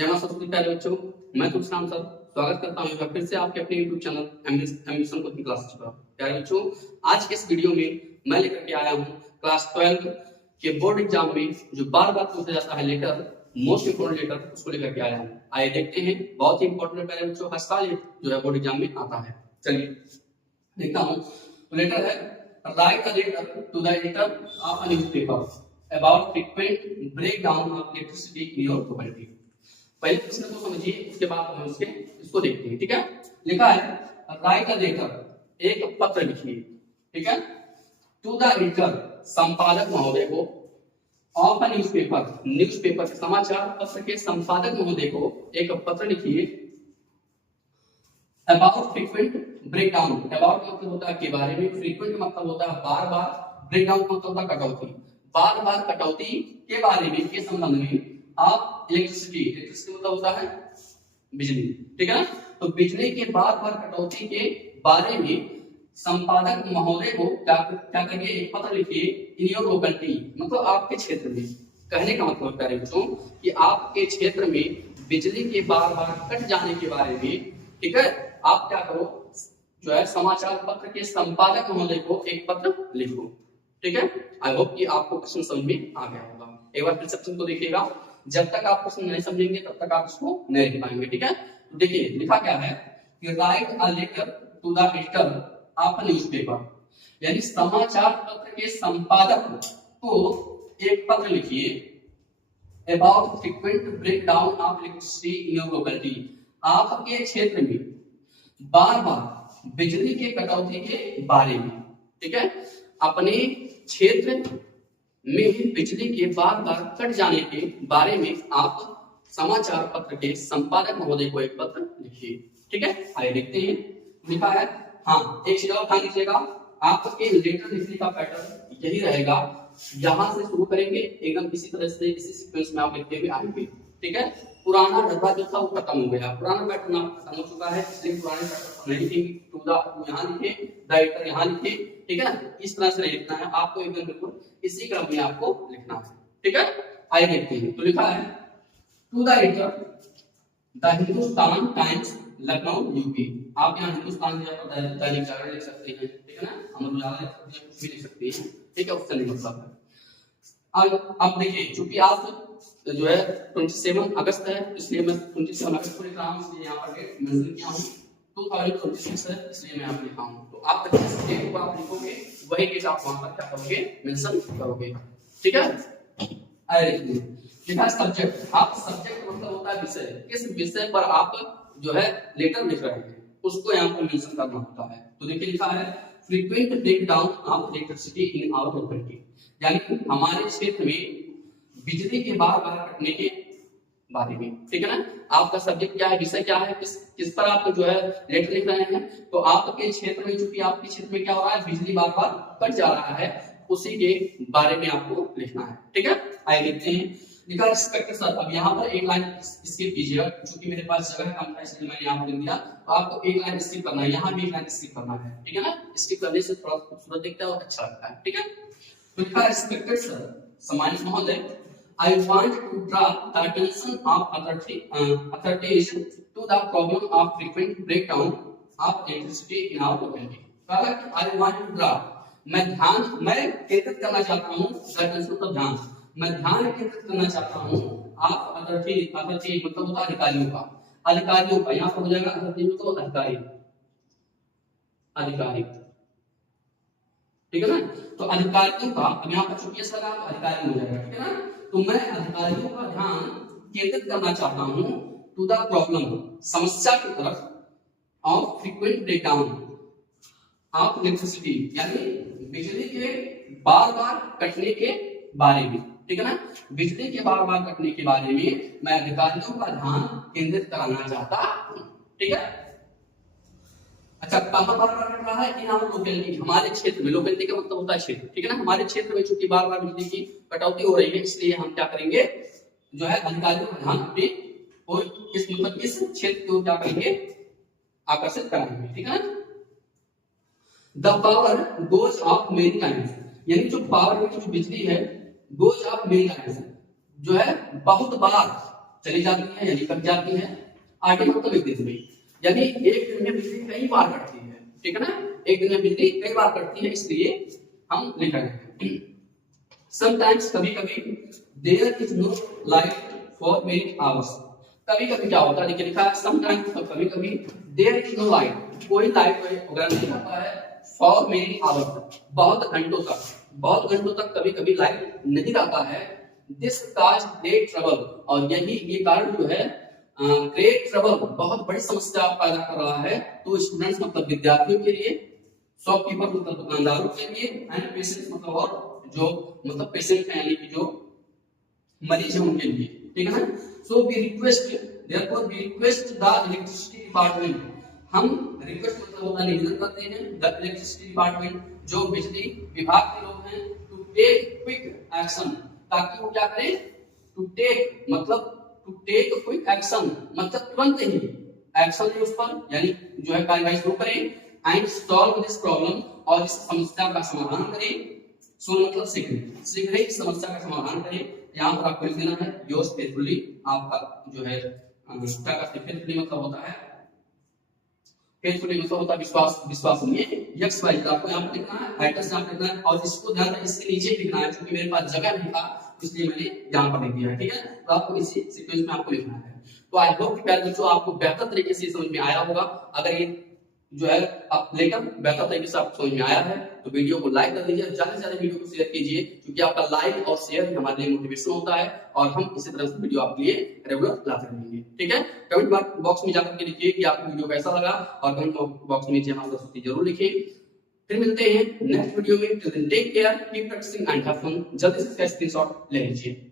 जय मां सरस्वती प्यारे बच्चों, मैं तुलसीराम सर स्वागत करता हूँ फिर से आपके अपने YouTube channel ambition coaching classes पर। प्यारे बच्चों, आज के इस वीडियो में मैं लेकर के आया हूँ क्लास 12 के बोर्ड एग्जाम में जो बार बार पूछा जाता है लेटर, मोस्ट इंपोर्टेंट लेटर, उसको लेकर के आया हूँ। आइए देखते हैं, बहुत ही इंपॉर्टेंट प्यारे बच्चों, हर साल जो है बोर्ड एग्जाम में आता है। चलिए देखता हूँ। लेटर है, write a letter to the editor of a newspaper about frequent breakdown of electricity in your locality. पहले प्रश्न को समझिए, उसके बाद हम इसको देखते हैं। ठीक है, लिखा है राइट अ लेटर, एक पत्र लिखिए। ठीक है, टू द एडिटर, संपादक महोदय को, ऑफ अ न्यूज़पेपर, न्यूज़पेपर समाचार पत्र के संपादक महोदय को एक पत्र लिखिए। अबाउट फ्रीक्वेंट ब्रेकडाउन, अबाउट मतलब होता है के बारे में, फ्रीक्वेंट मतलब होता है बार बार, ब्रेकडाउन मतलब होता है कटौती, बार बार कटौती के बारे में, के संबंध में आप इलेक्ट्रिसिटी मतलब होता है बिजली। ठीक है ना, तो बिजली के बार बार कटौती के बारे में संपादक महोदय को क्या करिए, एक पत्र लिखिए। इन योर लोकेलिटी मतलब आपके क्षेत्र में, कहने का मतलब प्यारे बच्चों कि आपके क्षेत्र में बिजली के बार बार कट जाने के बारे में, ठीक है, आप क्या करो, जो है समाचार पत्र के संपादक महोदय को एक पत्र लिखो। ठीक है, आई होप कि आपको प्रश्न समझ में आ गया होगा। एक बार फिर से प्रश्न को देखिएगा, जब तक आप प्रश्न नहीं समझेंगे तब तक आप इसको नहीं लिख पाएंगे। ठीक है, तो देखिए लिखा क्या है कि write a letter to the editor of a newspaper, यानी समाचार पत्र के संपादक को एक पत्र लिखिए। About frequent breakdown of electricity in your locality, आपके क्षेत्र में बार बार बिजली के कटौती के बारे में। ठीक है, अपने क्षेत्र में बिजली के बार बार कट जाने के बारे में आप समाचार पत्र के संपादक महोदय को एक पत्र लिखिए। ठीक है, आइए देखते हैं। लिखा है, हाँ एक चीज और ध्यान दीजिएगा, आपके लेटर लिखने का पैटर्न यही रहेगा, यहां से शुरू करेंगे, एकदम इसी तरह से इसी सीक्वेंस में आप लिखते हुए आएंगे। ठीक है, पुराना डब्बा जो था वो खत्म हो गया, पुराना पैटर्न आप खत्म हो चुका है, इसलिए पुराने पैटर्न नहीं लिखेंगे। टू द यहाँ लिखे, द एडिटर यहाँ लिखे। ठीक है ना, इस तरह से नहीं लिखना है आपको, एकदम बिल्कुल इसी क्रम में आपको लिखना है। ठीक है, आइए देखते हैं। तो लिखा है to the editor the Hindustan Times Lucknow UP, आप यहाँ हिंदुस्तान दैनिक जागरण लिख सकते हैं। ठीक है ना, अमर उजाला लिख सकते हैं, कुछ भी लिख सकते हैं। ठीक है, उससे नहीं मतलब है। अब देखिए, चूंकि आज जो है 27 अगस्त है, इसलिए मैं 27 अगस्त को लिख रहा हूँ, इसलिए यहाँ पर डेट मेंशन किया हूँ। 2026 है, इसलिए मैं यहाँ लिखा हूँ। तो आप जिस डेट को आप लिखोगे वही डेट आप वहां पर क्या करोगे, मेंशन करोगे। ठीक है, आइए देखिए। लिखा सब्जेक्ट, आप सब्जेक्ट मतलब होता है विषय, किस विषय पर आप जो है लेटर लिख रहे हैं उसको यहाँ पर मेंशन करना होता है। तो देखिए लिखा है frequent breakdown of electricity in our locality, यानी हमारे क्षेत्र में बिजली के बार बार कटने के बारे में। ठीक है ना, आपका सब्जेक्ट क्या है, विषय क्या है, किस पर आप जो है लेटर लिख रहे हैं। तो आपके क्षेत्र में, चूंकि आपके क्षेत्र में क्या हो रहा है, बिजली बार बार कट जा रहा है, उसी के बारे में आपको लिखना है। ठीक है, आइए देखते हैं। लिखा रिस्पेक्टेड सर, अब यहाँ पर एक लाइन स्किप कीजिएगा, क्योंकि मेरे पास जगह कम था इसलिए मैंने यहाँ पर लिख दिया। तो आपको एक लाइन स्किप करना है, यहाँ भी एक लाइन स्किप करना है। ठीक है ना, स्किप करने से थोड़ा खूबसूरत दिखता है और अच्छा लगता है। ठीक है, तो लिखा रिस्पेक्टेड सर, सम्मानित महोदय, I want to draw the attention of authorities to the problem of frequent breakdown of electricity in our locality. I want to draw, मैं केंद्रित करना चाहता हूँ, मतलब ध्यान, मैं ध्यान केंद्रित करना चाहता हूँ आप अथॉरिटी मतलब होता है अधिकारियों का, यहाँ पर हो जाएगा अथॉरिटी तो अधिकारी, ठीक है ना, तो अधिकारियों का, अब यहाँ पर चूंकि इसका नाम अधिकारी हो जाएगा। ठीक है ना, तो मैं अधिकारियों का ध्यान केंद्रित करना चाहता हूं टू द प्रॉब्लम, समस्या की तरफ, of frequent breakdown of electricity, यानी बिजली के बार बार कटने के बारे में। ठीक है ना, बिजली के बार बार कटने के बारे में मैं अधिकारियों का ध्यान केंद्रित कराना चाहता हूं। ठीक है, अच्छा कहां बार बार कट रहा है, इन आवर लोकेलिटी, हमारे क्षेत्र में, लोकेलिटी का मतलब होता है क्षेत्र। ठीक है ना, हमारे क्षेत्र में चूंकि बार बार बिजली की कटौती हो रही है, इसलिए हम क्या करेंगे, जो है अधिकारियों का ध्यान पे और इस मतलब इस क्षेत्र को क्या करेंगे, आकर्षित कराएंगे। ठीक है ना, the power goes off many lines, यानी जो पावर में जो बिजली है, गोज ऑफ मेनी लाइन्स, जो है बहुत बार चली जाती है यानी कट जाती है। आरटी मतलब एक दिन में, यानी एक दिन में बिजली कई बार कटती है, ठीक है ना, एक दिन में बिजली कई बार कटती है, इसलिए हम लिख रहे हैं। समटाइम्स कभी कभी there is no light for many hours, कभी कभी क्या होता है, देखिए लिखा है समटाइम्स, तो कभी कभी देयर इज नो लाइट, कोई लाइट वगैरह नहीं आता है, फॉर मेनी आवर्स, बहुत घंटों तक कभी कभी लाइट नहीं आता है। दिस काज ग्रेट ट्रबल, और यही ये कारण जो है ग्रेट ट्रबल, बहुत बड़ी समस्या पैदा कर रहा है, तो स्टूडेंट्स मतलब विद्यार्थियों के लिए, शॉपकीपर मतलब दुकानदारों के लिए, एंड पेशेंट्स मतलब और जो मतलब पेशेंट है यानी कि जो मरीज है उनके लिए, ठीक है ना। So we request, therefore we request the electricity department, हम रिक्वेस्ट मतलब होता है निवेदन करते हैं द इलेक्ट्रिसिटी डिपार्टमेंट, जो बिजली विभाग के लोग हैं, टू टेक क्विक एक्शन, ताकि वो क्या करें, टू टेक मतलब टू टेक क्विक एक्शन मतलब तुरंत ही एक्शन ले उस पर, यानी जो है कार्यवाही शुरू करें, एंड सॉल्व दिस प्रॉब्लम, और इस समस्या का समाधान करें। सोन मतलब शीघ्र ही इस समस्या का समाधान करें। यहाँ पर आपको लिख देना है योर्स फेथफुली, आपका जो है क्या करते हैं, फेथफुली मतलब होता है, फेथफुली मतलब होता है विश्वसनीय, यक्स वाई आपको यहाँ पर लिखना है, एड्रेस यहाँ पर लिखना है, और इसको ध्यान रखना इसके नीचे लिखना है, क्योंकि मेरे पास जगह नहीं था इसलिए मैंने यहाँ पर लिख दिया है, ठीक है। तो आपको इसी सीक्वेंस में आपको लिखना है। तो आई होप कि प्यारे बच्चों आपको बेहतर तरीके से समझ में आया होगा। अगर ये जो है आप लेटर बेहतर तरीके से आपको समझ में आया है तो वीडियो को लाइक कर दीजिए, ज्यादा से ज्यादा वीडियो को शेयर कीजिए, क्योंकि आपका लाइक और शेयर हमारे लिए मोटिवेशन होता है, और हम इसी तरह से वीडियो आपके लिए रेगुलर लाते रहेंगे, ठीक है। कमेंट बॉक्स में जाकर के लिखिए कि आपको वीडियो कैसा लगा, और कमेंट बॉक्स में नीचे हमारा दोस्ती जरूर लिखिए। फिर मिलते हैं नेक्स्ट वीडियो में, till then take care, keep practicing and have fun. जल्दी से इसका स्क्रीनशॉट ले लीजिए।